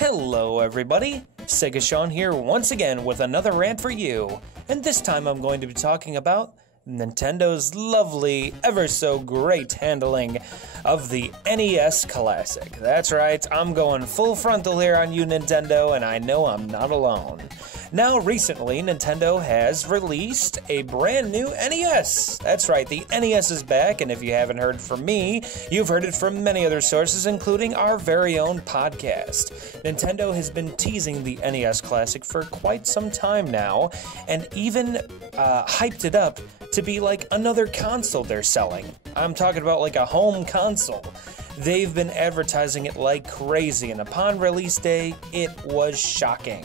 Hello everybody, Sega Sean here once again with another rant for you, and this time I'm going to be talking about Nintendo's lovely, ever so great handling of the NES Classic. That's right, I'm going full frontal here on you, Nintendo, and I know I'm not alone. Now, recently, Nintendo has released a brand new NES. That's right, the NES is back, and if you haven't heard from me, you've heard it from many other sources, including our very own podcast. Nintendo has been teasing the NES Classic for quite some time now, and even hyped it up to be like another console they're selling. I'm talking about like a home console. They've been advertising it like crazy, and upon release day, it was shocking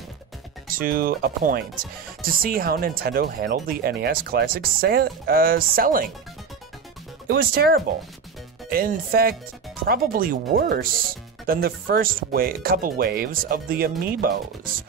to a point to see how Nintendo handled the NES Classic selling. It was terrible. In fact, probably worse than the first couple waves of the Amiibos.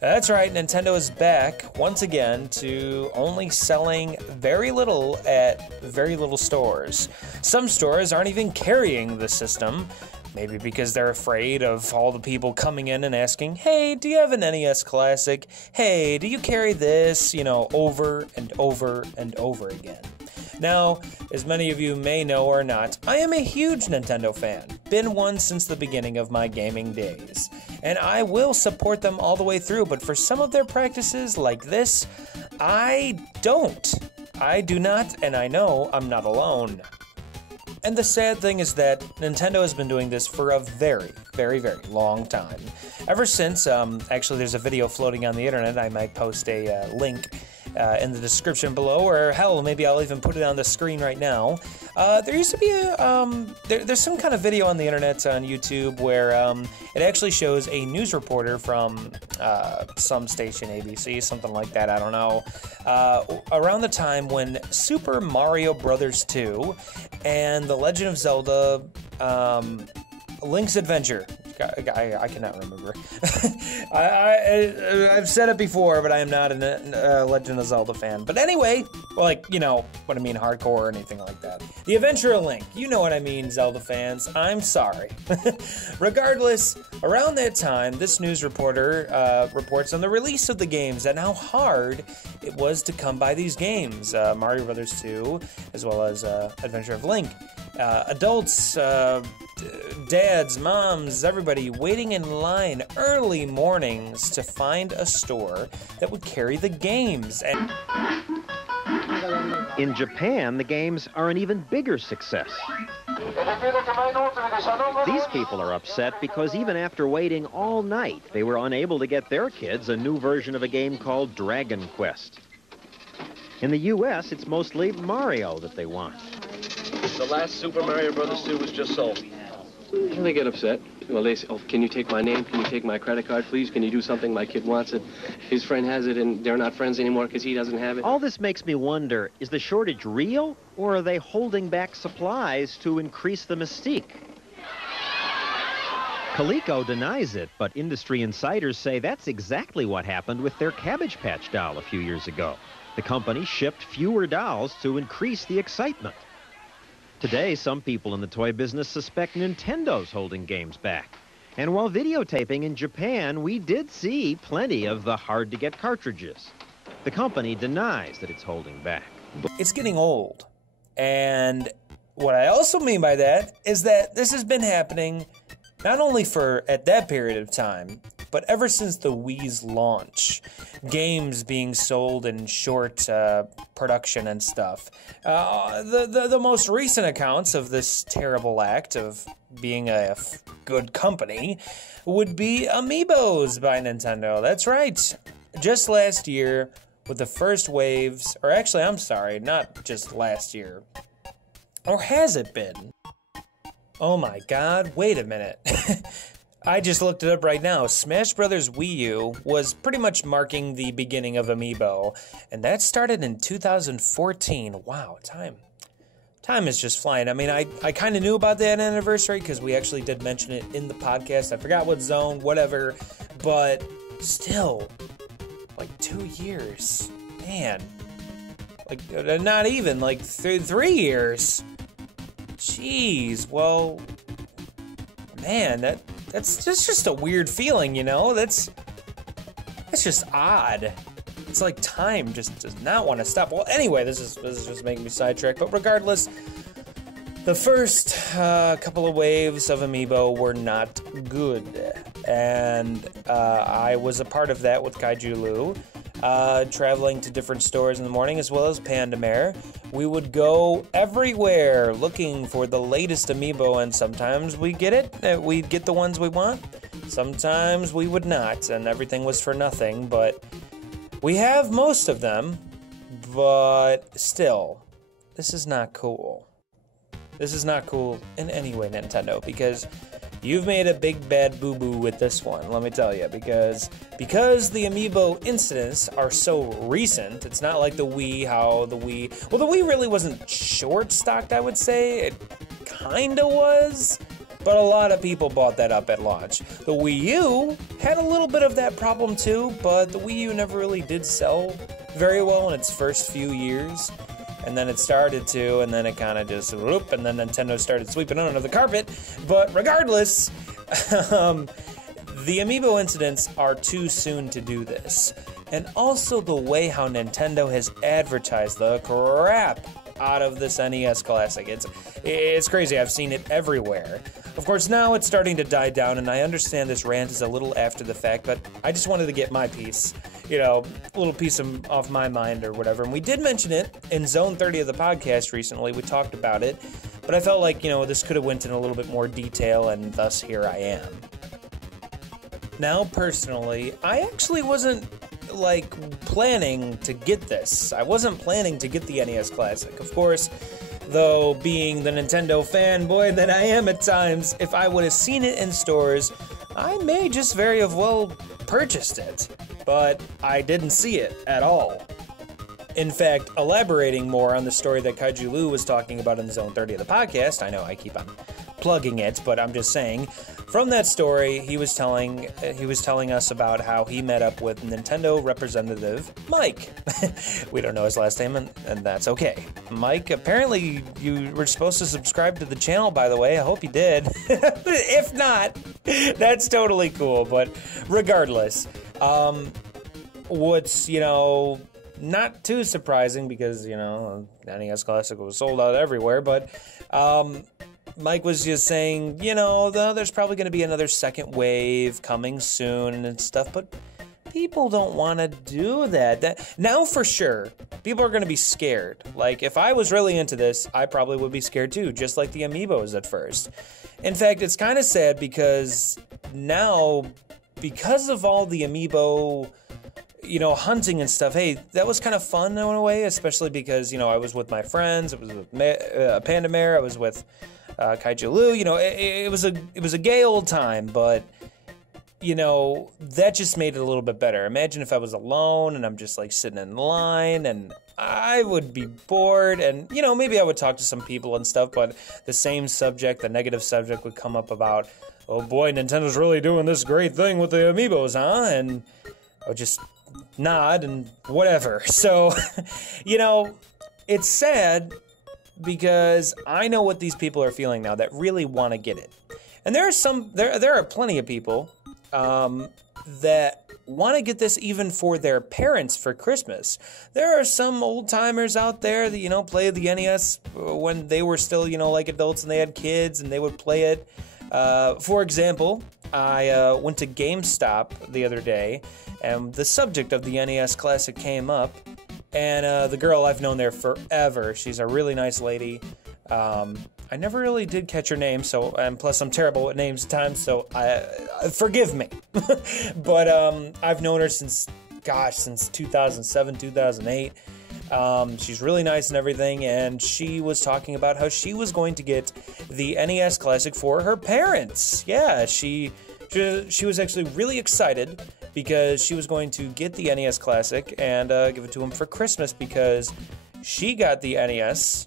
That's right, Nintendo is back once again to only selling very little at very little stores. Some stores aren't even carrying the system, maybe because they're afraid of all the people coming in and asking, hey, do you have an NES Classic? Hey, do you carry this? You know, over and over and over again. Now, as many of you may know or not, I am a huge Nintendo fan. Been one since the beginning of my gaming days. And I will support them all the way through, but for some of their practices like this, I don't. I do not, and I know I'm not alone. And the sad thing is that Nintendo has been doing this for a very, very, very long time. Ever since, actually there's a video floating on the internet, I might post a link in the description below, or hell, maybe I'll even put it on the screen right now. There used to be there's some kind of video on the internet on YouTube where it actually shows a news reporter from some station, ABC, something like that, I don't know, around the time when Super Mario Bros. 2 and The Legend of Zelda Link's Adventure, I cannot remember. I've said it before, but I am not a Legend of Zelda fan. But anyway, like, you know what I mean, hardcore or anything like that. The Adventure of Link, you know what I mean, Zelda fans. I'm sorry. Regardless, around that time, this news reporter reports on the release of the games and how hard it was to come by these games. Mario Bros. 2, as well as Adventure of Link. Adults, dads, moms, everybody waiting in line early mornings to find a store that would carry the games. And in Japan, the games are an even bigger success. These people are upset because even after waiting all night, they were unable to get their kids a new version of a game called Dragon Quest. In the U.S., it's mostly Mario that they want. The last Super Mario Bros. 2 was just sold. Well, they get upset. Well, they say, oh, can you take my name? Can you take my credit card, please? Can you do something? My kid wants it. His friend has it, and they're not friends anymore because he doesn't have it. All this makes me wonder, is the shortage real, or are they holding back supplies to increase the mystique? Coleco denies it, but industry insiders say that's exactly what happened with their Cabbage Patch doll a few years ago. The company shipped fewer dolls to increase the excitement. Today, some people in the toy business suspect Nintendo's holding games back. And while videotaping in Japan, we did see plenty of the hard-to-get cartridges. The company denies that it's holding back. it's getting old. And what I also mean by that is that this has been happening not only for at that period of time, but ever since the Wii's launch, games being sold in short production and stuff. The most recent accounts of this terrible act of being a good company would be Amiibos by Nintendo. That's right. Just last year, with the first waves, or actually, I'm sorry, not just last year. Or has it been? Oh my god, wait a minute. I just looked it up right now. Smash Bros. Wii U was pretty much marking the beginning of Amiibo, and that started in 2014. Wow, time is just flying. I mean, I kind of knew about that anniversary because we actually did mention it in the podcast. I forgot what zone, whatever, but still, like 2 years. Man, like not even, like 3 years. Jeez, well, man, That's just a weird feeling, you know? That's just odd. It's like time just does not want to stop. Well, anyway, this is just making me sidetrack. But regardless, the first couple of waves of Amiibo were not good. And I was a part of that with Kaiju Lou. Traveling to different stores in the morning as well as Pandamare. We would go everywhere looking for the latest Amiibo, and sometimes we'd get it. We'd get the ones we want. Sometimes we would not, and everything was for nothing, but we have most of them, but still, this is not cool. This is not cool in any way, Nintendo, because you've made a big bad boo-boo with this one, let me tell you, because the Amiibo incidents are so recent. It's not like the Wii, the Wii really wasn't short-stocked, I would say. It kinda was, but a lot of people bought that up at launch. The Wii U had a little bit of that problem too, but the Wii U never really did sell very well in its first few years. And then it started to, and then it kind of just whoop, and then Nintendo started sweeping it under the carpet. But regardless, the Amiibo incidents are too soon to do this. And also the way how Nintendo has advertised the crap out of this NES Classic. It's crazy. I've seen it everywhere. Of course, now it's starting to die down, and I understand this rant is a little after the fact, but I just wanted to get my piece. You know, a little piece off my mind or whatever. And we did mention it in Zone 30 of the podcast recently. We talked about it. But I felt like, you know, this could have went in a little bit more detail, and thus here I am. Now, personally, I actually wasn't, like, planning to get this. I wasn't planning to get the NES Classic. Of course, though, being the Nintendo fanboy that I am at times, if I would have seen it in stores, I may just very have well purchased it. But I didn't see it at all. In fact, elaborating more on the story that Kaiju Lou was talking about in Zone 30 of the podcast, I know I keep on plugging it, but I'm just saying, from that story, he was telling us about how he met up with Nintendo representative Mike. We don't know his last name, and that's okay. Mike, apparently you were supposed to subscribe to the channel, by the way. I hope you did. If not, that's totally cool, but regardless, what's, you know, not too surprising because, you know, NES Classic was sold out everywhere, but Mike was just saying, you know, there's probably going to be another second wave coming soon and stuff, but people don't want to do that. Now for sure, people are going to be scared. Like, if I was really into this, I probably would be scared too, just like the Amiibos at first. In fact, it's kind of sad because now, because of all the Amiibo, you know, hunting and stuff, hey, that was kind of fun in a way, especially because, you know, I was with my friends, it was with Pandamare, I was with Kaiju Lou, you know, it was a gay old time, but, you know, that just made it a little bit better. Imagine if I was alone and I'm just, like, sitting in line and I would be bored and, you know, maybe I would talk to some people and stuff, but the same subject, the negative subject would come up about, oh boy, Nintendo's really doing this great thing with the Amiibos, huh? And I would just nod and whatever. So, you know, it's sad because I know what these people are feeling now that really want to get it. And there are plenty of people that want to get this even for their parents for Christmas. There are some old timers out there that, you know, played the NES when they were still, you know, like adults and they had kids and they would play it. For example, I went to GameStop the other day and the subject of the NES Classic came up, and the girl, I've known there forever. She's a really nice lady. I never really did catch her name, so, and plus I'm terrible with names at times, so forgive me. But I've known her since 2007, 2008. She's really nice and everything, and she was talking about how she was going to get the NES Classic for her parents. Yeah, she was actually really excited because she was going to get the NES Classic and give it to him for Christmas because she got the NES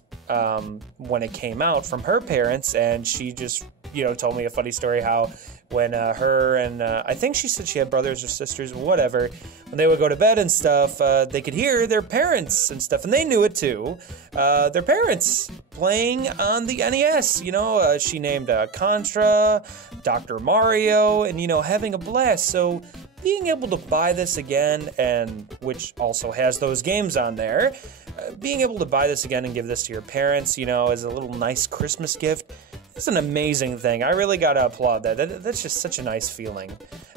when it came out from her parents, and she just, you know, told me a funny story how when her and I think she said she had brothers or sisters, whatever. When they would go to bed and stuff, they could hear their parents and stuff, and they knew it too. Their parents playing on the NES. You know, she named Contra, Dr. Mario, and having a blast. So being able to buy this again, and which also has those games on there, being able to buy this again and give this to your parents, as a little nice Christmas gift. It's an amazing thing. I really gotta applaud that. That's just such a nice feeling.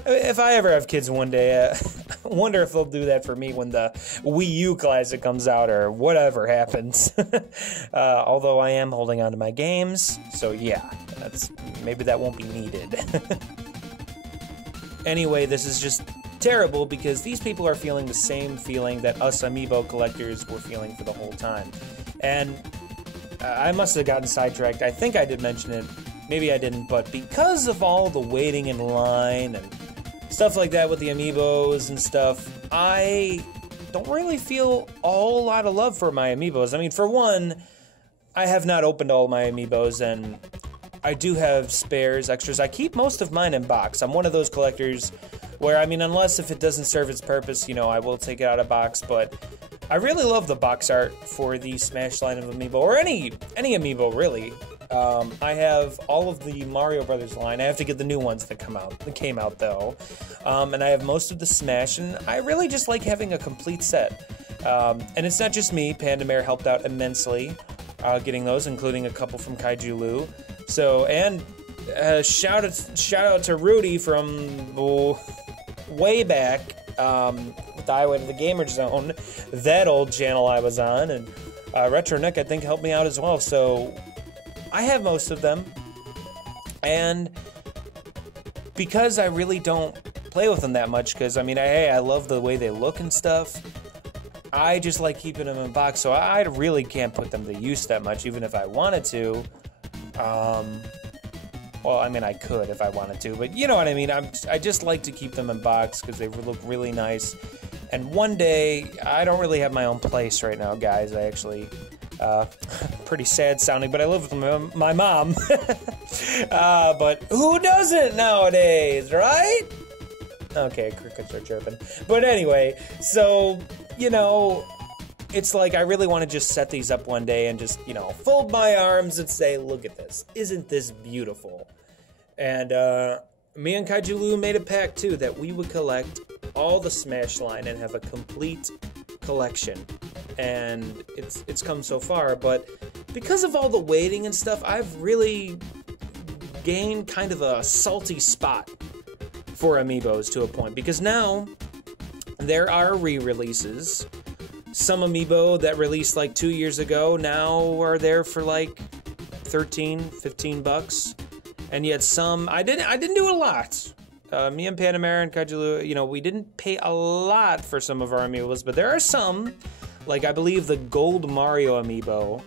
If I ever have kids one day, I wonder if they'll do that for me when the Wii U Classic comes out or whatever happens. Although I am holding on to my games, so yeah, maybe that won't be needed. Anyway, this is just terrible because these people are feeling the same feeling that us Amiibo collectors were feeling for the whole time. And I must have gotten sidetracked. I think I did mention it. Maybe I didn't, but because of all the waiting in line and stuff like that with the Amiibos and stuff, I don't really feel a whole lot of love for my Amiibos. I mean, for one, I have not opened all my Amiibos, and I do have spares, extras. I keep most of mine in box. I'm one of those collectors where, I mean, unless if it doesn't serve its purpose, I will take it out of box, but I really love the box art for the Smash line of Amiibo, or any Amiibo, really. I have all of the Mario Brothers line. I have to get the new ones that came out, though. And I have most of the Smash, and I really just like having a complete set. And it's not just me. Pandamare helped out immensely getting those, including a couple from Kaiju Lu. So, and shout out to Rudy from way back, with the Highway to the Gamer Zone, that old channel I was on, and Retro Nick, I think, helped me out as well. So I have most of them, and because I really don't play with them that much, because I mean, I love the way they look and stuff, I just like keeping them in box, so I really can't put them to use that much, even if I wanted to. Well, I mean, I could if I wanted to, but you know what I mean. I just like to keep them in box because they look really nice. And one day, I don't really have my own place right now, guys. I actually, pretty sad sounding, but I live with my mom. But who doesn't nowadays, right? Okay, crickets are chirping. But anyway, so, it's like I really want to just set these up one day and just, fold my arms and say, look at this. Isn't this beautiful? And me and Kaiju Lu made a pact, too, that we would collect all the Smash line and have a complete collection. And it's come so far, but because of all the waiting and stuff, I've really gained kind of a salty spot for Amiibos to a point. Because now there are re-releases. Some Amiibo that released like 2 years ago now are there for like $13-15, and yet some I didn't do a lot. Me and Panamera and Kaiju, we didn't pay a lot for some of our Amiibos, but there are some, like I believe the Gold Mario Amiibo.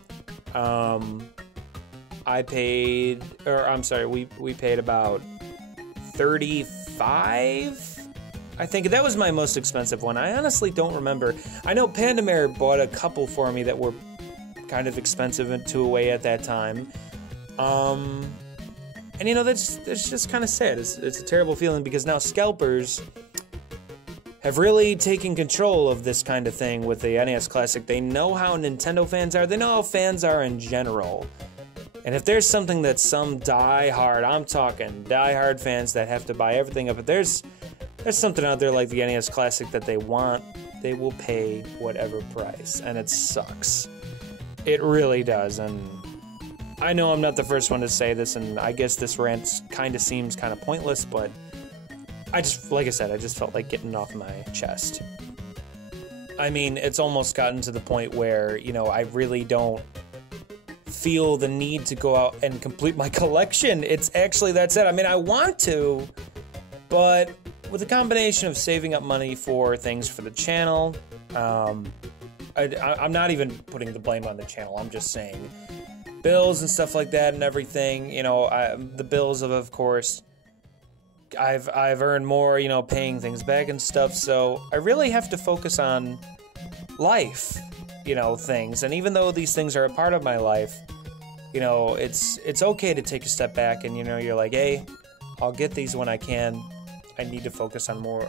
We paid about $35. I think that was my most expensive one. I honestly don't remember. I know Pandamare bought a couple for me that were kind of expensive and two away at that time. And that's just kind of sad. It's a terrible feeling because now scalpers have really taken control of this kind of thing with the NES Classic. They know how Nintendo fans are. They know how fans are in general. And if there's something that some I'm talking die-hard fans that have to buy everything up, but there's something out there like the NES Classic that they want, they will pay whatever price, and it sucks. It really does, and I know I'm not the first one to say this, and I guess this rant kind of seems kind of pointless, but like I said, I just felt like getting off my chest. I mean, it's almost gotten to the point where, I really don't feel the need to go out and complete my collection. It's actually that sad. I mean, I want to, but with a combination of saving up money for things for the channel, I'm not even putting the blame on the channel. I'm just saying bills and stuff like that and everything. The bills of course, I've earned more, paying things back and stuff. So I really have to focus on life, things. And even though these things are a part of my life, it's okay to take a step back and, you're like, hey, I'll get these when I can. I need to focus on more,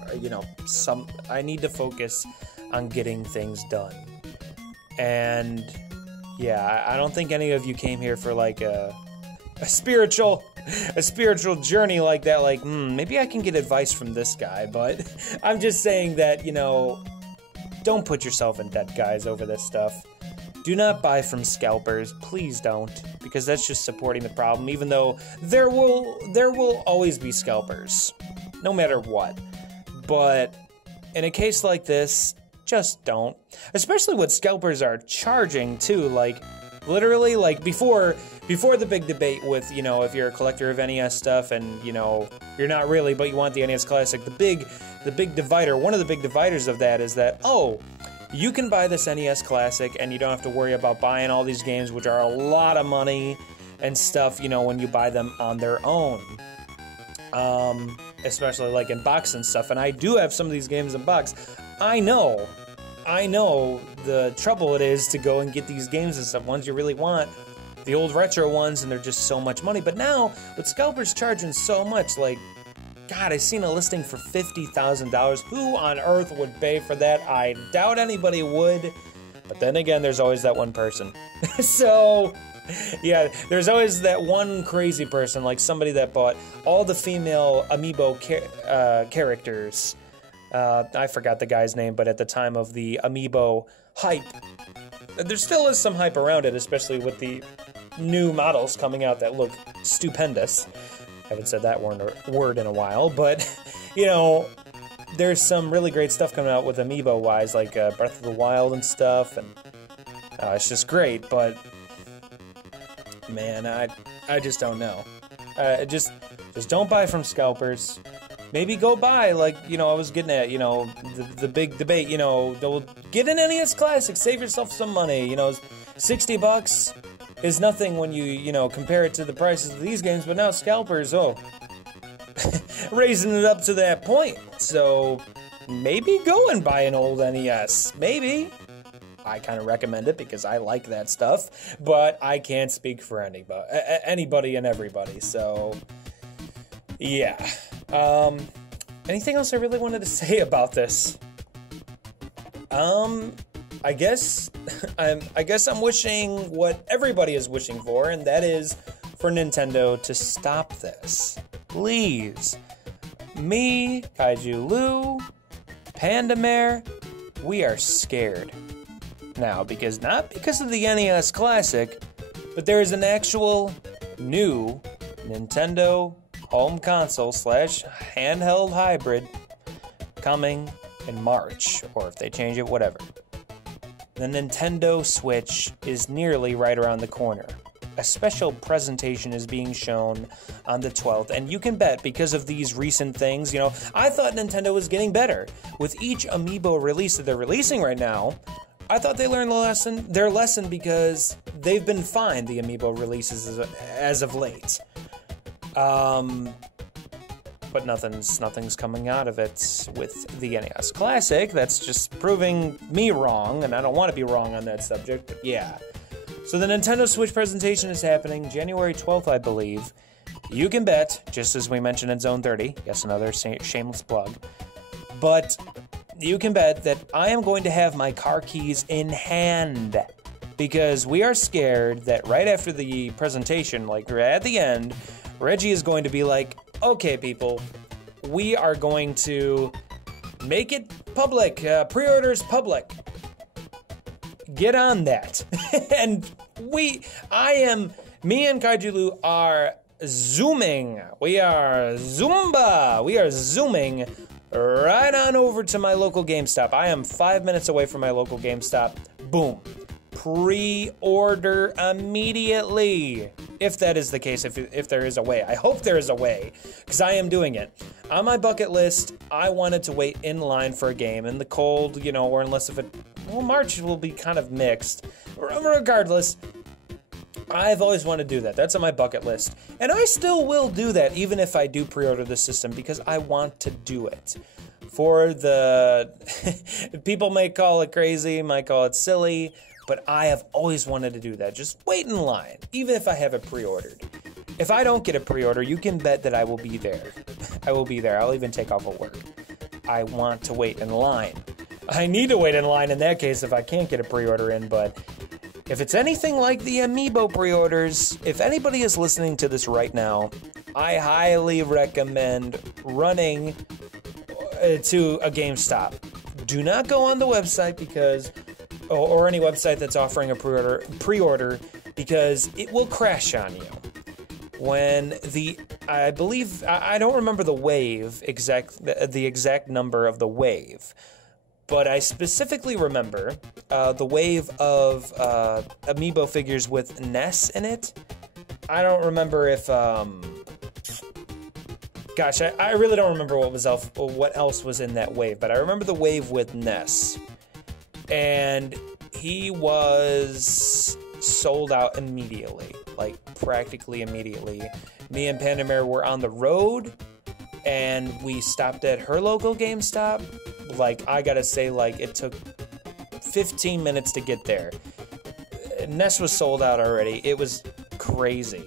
I need to focus on getting things done. And yeah, I don't think any of you came here for like a spiritual journey like that. Like, maybe I can get advice from this guy, but I'm just saying that, don't put yourself in debt, guys, over this stuff. Do not buy from scalpers, please don't, because that's just supporting the problem, even though there will always be scalpers, no matter what. But in a case like this, just don't. Especially what scalpers are charging too, like literally, like before the big debate with, if you're a collector of NES stuff and, you're not really, but you want the NES Classic, the big divider, one of the big dividers of that is that, you can buy this NES Classic and you don't have to worry about buying all these games, which are a lot of money and stuff, when you buy them on their own. Especially like in box and stuff. And I do have some of these games in box. I know the trouble it is to go and get these games and stuff, ones you really want, the old retro ones, and they're just so much money. But now, with scalpers charging so much, like, God, I've seen a listing for $50,000. Who on earth would pay for that? I doubt anybody would. But then again, there's always that one person. So, yeah, there's always that one crazy person, like somebody that bought all the female amiibo characters. I forgot the guy's name, but at the time of the amiibo hype, there still is some hype around it, especially with the new models coming out that look stupendous. Haven't said that word in a while, but, there's some really great stuff coming out with amiibo-wise, like Breath of the Wild and stuff, and it's just great, but, man, I just don't know. Just don't buy from scalpers. Maybe go buy, like, I was getting at, the big debate, get an NES Classic, save yourself some money, $60 is nothing when you compare it to the prices of these games, but now scalpers, raising it up to that point. So maybe go and buy an old NES. Maybe. I kind of recommend it because I like that stuff, but I can't speak for anybody and everybody. So yeah. Anything else I really wanted to say about this? I guess I'm wishing what everybody is wishing for, and that is for Nintendo to stop this. Please. Me, Kaiju Lou, Panda Mare, we are scared. Now, not because of the NES Classic, but there is an actual new Nintendo home console / handheld hybrid coming in March, or if they change it, whatever. The Nintendo Switch is nearly right around the corner. A special presentation is being shown on the 12th, and you can bet because of these recent things, I thought Nintendo was getting better. With each amiibo release that they're releasing right now, I thought they learned their lesson because they've been fine, the amiibo releases as of late. But nothing's coming out of it with the NES Classic. That's just proving me wrong, and I don't want to be wrong on that subject, but yeah. So the Nintendo Switch presentation is happening January 12th, I believe. You can bet, just as we mentioned in Zone 30, yes, another shameless plug, but you can bet that I am going to have my car keys in hand, because we are scared that right after the presentation, like right at the end, Reggie is going to be like, okay, people, we are going to make it public, pre-orders public. Get on that. And me and Kaiju Lou are zooming. We are zooming right on over to my local GameStop. I am 5 minutes away from my local GameStop. Boom. Pre-order immediately. If that is the case, if there is a way. I hope there is a way, because I am doing it. On my bucket list, I wanted to wait in line for a game in the cold, or unless March will be kind of mixed. Regardless, I've always wanted to do that. That's on my bucket list. And I still will do that, even if I do pre-order the system, because I want to do it. For the... people may call it crazy, might call it silly, but I have always wanted to do that. Just wait in line, even if I have it pre-ordered. If I don't get a pre-order, you can bet that I will be there. I will be there. I'll even take off of work. I want to wait in line. I need to wait in line in that case if I can't get a pre-order in, but if it's anything like the Amiibo pre-orders, if anybody is listening to this right now, I highly recommend running to a GameStop. Do not go on the website because, or any website that's offering a pre-order, because it will crash on you. When I believe, I don't remember the exact number of the wave, but I specifically remember the wave of Amiibo figures with Ness in it. I don't remember if, gosh, I really don't remember what else was in that wave, but I remember the wave with Ness. And he was sold out immediately, like practically immediately. Me and Pandamere were on the road, and we stopped at her local GameStop. Like, I gotta say, like, it took 15 minutes to get there. Ness was sold out already. It was crazy.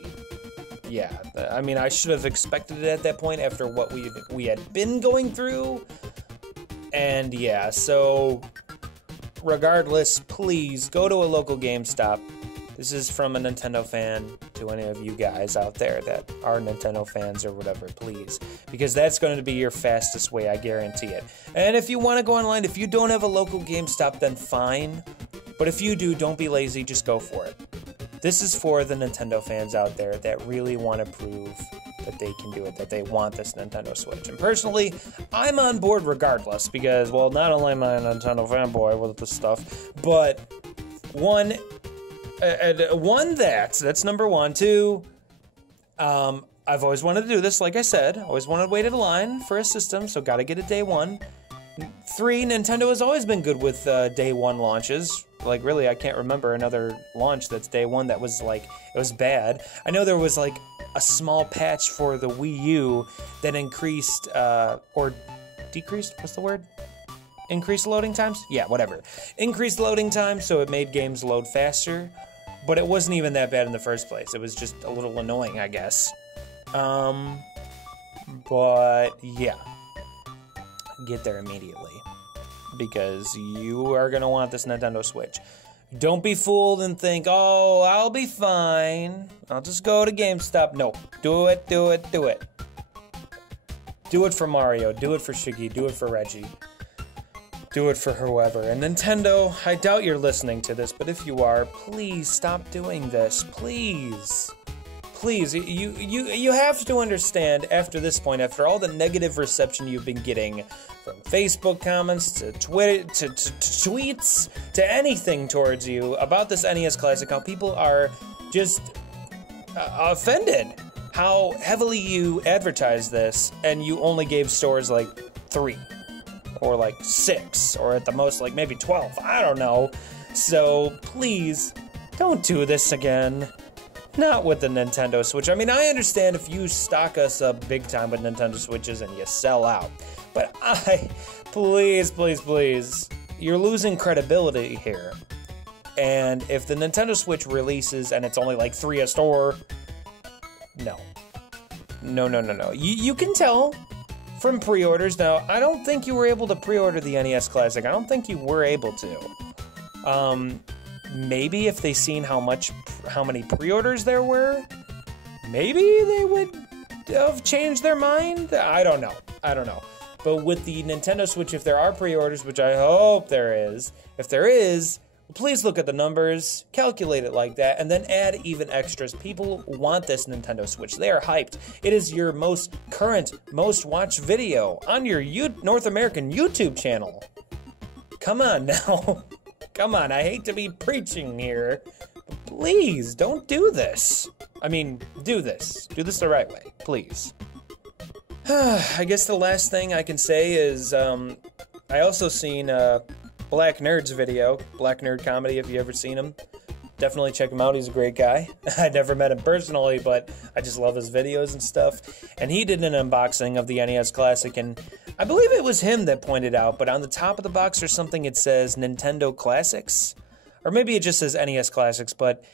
Yeah, I mean, I should have expected it at that point after what we had been going through. And yeah, so regardless, please go to a local GameStop. This is from a Nintendo fan to any of you guys out there that are Nintendo fans or whatever, please. Because that's going to be your fastest way, I guarantee it. And if you want to go online, if you don't have a local GameStop, then fine. But if you do, don't be lazy, just go for it. This is for the Nintendo fans out there that really want to prove that they can do it, that they want this Nintendo Switch. And personally, I'm on board regardless, because, well, not only am I a Nintendo fanboy with this stuff, but that's number one. Two, I've always wanted to do this, like I said. Always wanted to wait in line for a system, so gotta get it day one. Three, Nintendo has always been good with day one launches. Like, really, I can't remember another launch that's day one that was, like, it was bad. I know there was, like, a small patch for the Wii U that increased, or decreased, what's the word? Increased loading times? Yeah, whatever. Increased loading times, so it made games load faster. But it wasn't even that bad in the first place. It was just a little annoying, I guess. But yeah. Get there immediately. Because you are going to want this Nintendo Switch. Don't be fooled and think, oh, I'll be fine. I'll just go to GameStop. No. Do it, do it, do it. Do it for Mario. Do it for Shiggy. Do it for Reggie. Do it for whoever. And Nintendo, I doubt you're listening to this, but if you are, please stop doing this. Please. Please, you have to understand after this point, after all the negative reception you've been getting from Facebook comments to Twitter to tweets to anything towards you about this NES Classic, how people are just offended how heavily you advertise this and you only gave stores like 3 or like 6 or at the most like maybe 12. I don't know. So please don't do this again. Not with the Nintendo Switch. I mean, I understand if you stock us up big time with Nintendo Switches and you sell out. But please, please, please, you're losing credibility here. And if the Nintendo Switch releases and it's only like 3 a store, no. No, no, no, no. You can tell from pre-orders. Now, I don't think you were able to pre-order the NES Classic. I don't think you were able to. Maybe if they seen how many pre-orders there were, maybe they would have changed their mind. I don't know. But with the Nintendo Switch, if there are pre-orders, which I hope there is, if there is, please look at the numbers, calculate it like that, and then add even extras. People want this Nintendo Switch. They are hyped. It is your most current, most watched video on your North American YouTube channel. Come on now. Come on, I hate to be preaching here, but please, don't do this. I mean, do this. Do this the right way, please. I guess the last thing I can say is, I also seen Black Nerd's video, Black Nerd Comedy, if you ever seen him. Definitely check him out, he's a great guy. I never met him personally, but I just love his videos and stuff. And he did an unboxing of the NES Classic, and I believe it was him that pointed out, but on the top of the box or something it says Nintendo Classics. Or maybe it just says NES Classics, but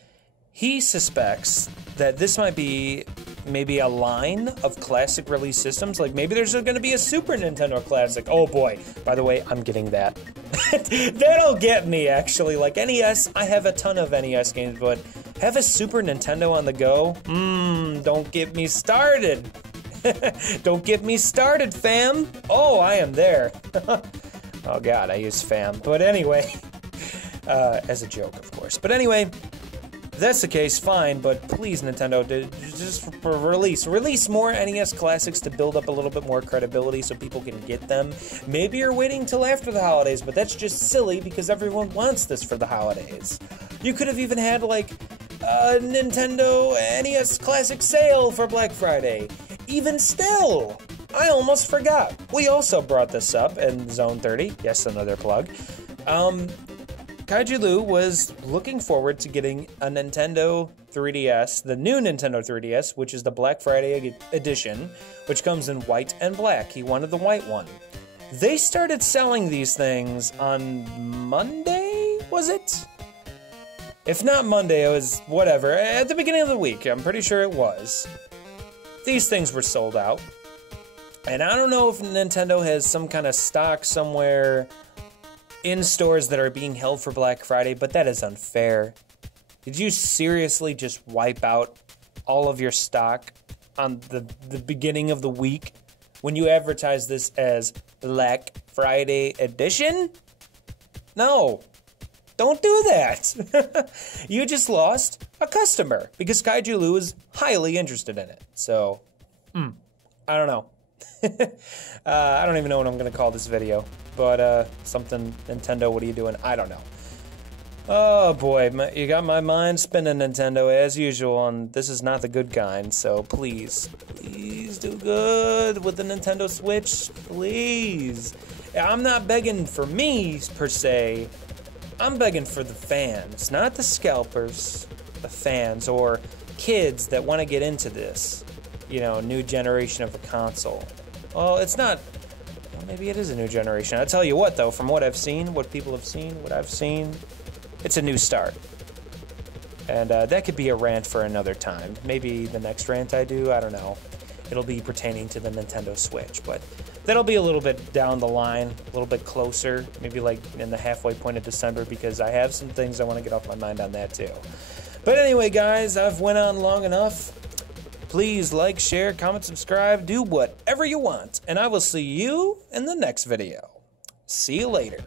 he suspects that this might be maybe a line of classic release systems. Like maybe there's going to be a Super Nintendo Classic. Oh boy, by the way, I'm getting that. That'll get me, actually. Like NES, I have a ton of NES games, but have a Super Nintendo on the go? Don't get me started. Don't get me started, fam. Oh, I am there. Oh god, I use fam. But anyway, as a joke, of course. But anyway, if that's the case, fine, but please, Nintendo, just release more NES classics to build up a little bit more credibility so people can get them. Maybe you're waiting till after the holidays, but that's just silly because everyone wants this for the holidays. You could have even had, like, a Nintendo NES Classic sale for Black Friday. Even still, I almost forgot. We also brought this up in Zone 30. Yes, another plug. Kaiju Lou was looking forward to getting a Nintendo 3DS, the new Nintendo 3DS, which is the Black Friday edition, which comes in white and black. He wanted the white one. They started selling these things on Monday, was it? If not Monday, it was whatever. At the beginning of the week, I'm pretty sure it was. These things were sold out. And I don't know if Nintendo has some kind of stock somewhere in stores that are being held for Black Friday, but that is unfair. Did you seriously just wipe out all of your stock on the beginning of the week when you advertise this as Black Friday edition? No, don't do that. You just lost a customer because Kaiju Lou is highly interested in it. So, I don't know. I don't even know what I'm going to call this video. But, something, Nintendo, what are you doing? I don't know. Oh, boy, you got my mind spinning, Nintendo, as usual, and this is not the good kind, so please do good with the Nintendo Switch, please. I'm not begging for me, per se. I'm begging for the fans, not the scalpers, the fans, or kids that want to get into this, you know, new generation of a console. Well, it's not... Maybe it is a new generation. I'll tell you what, though, from what I've seen, what people have seen, what I've seen, it's a new start. And that could be a rant for another time. Maybe the next rant I do, I don't know. It'll be pertaining to the Nintendo Switch, but that'll be a little bit down the line, a little bit closer, maybe like in the halfway point of December, because I have some things I want to get off my mind on that, too. But anyway, guys, I've went on long enough. Please like, share, comment, subscribe, do whatever you want, and I will see you in the next video. See you later.